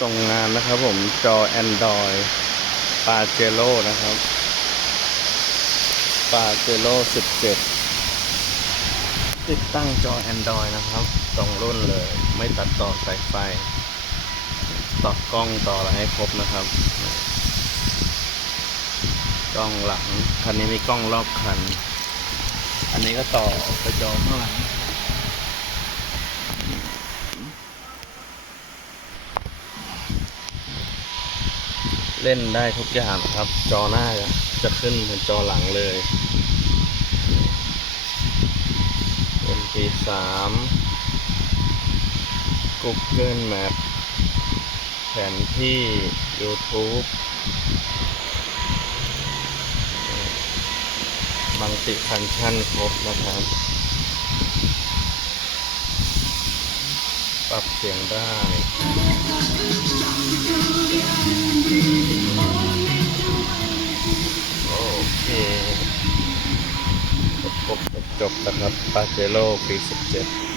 ส่งงานนะครับผมจอ Android ปาเจโ o นะครับปาเจโ o 17 ติดตั้งจอ Android นะครับตรงรุ่นเลย ไม่ตัดต่อสายไฟ ต่อกล้องต่ออะไรให้ครบนะครับ กล้องหลัง คันนี้มีกล้องรอบคัน อันนี้ก็ต่อไปจอข้างหลัง เล่นได้ทุกอย่างครับ จอหน้าจะขึ้นเหมือนจอหลังเลย MP3 Google Map แผนที่ YouTube มังติฟังก์ชันครบนะครับ ปรับเสียงได้ เคจบจบๆนะครับปาเจโร่ปี 17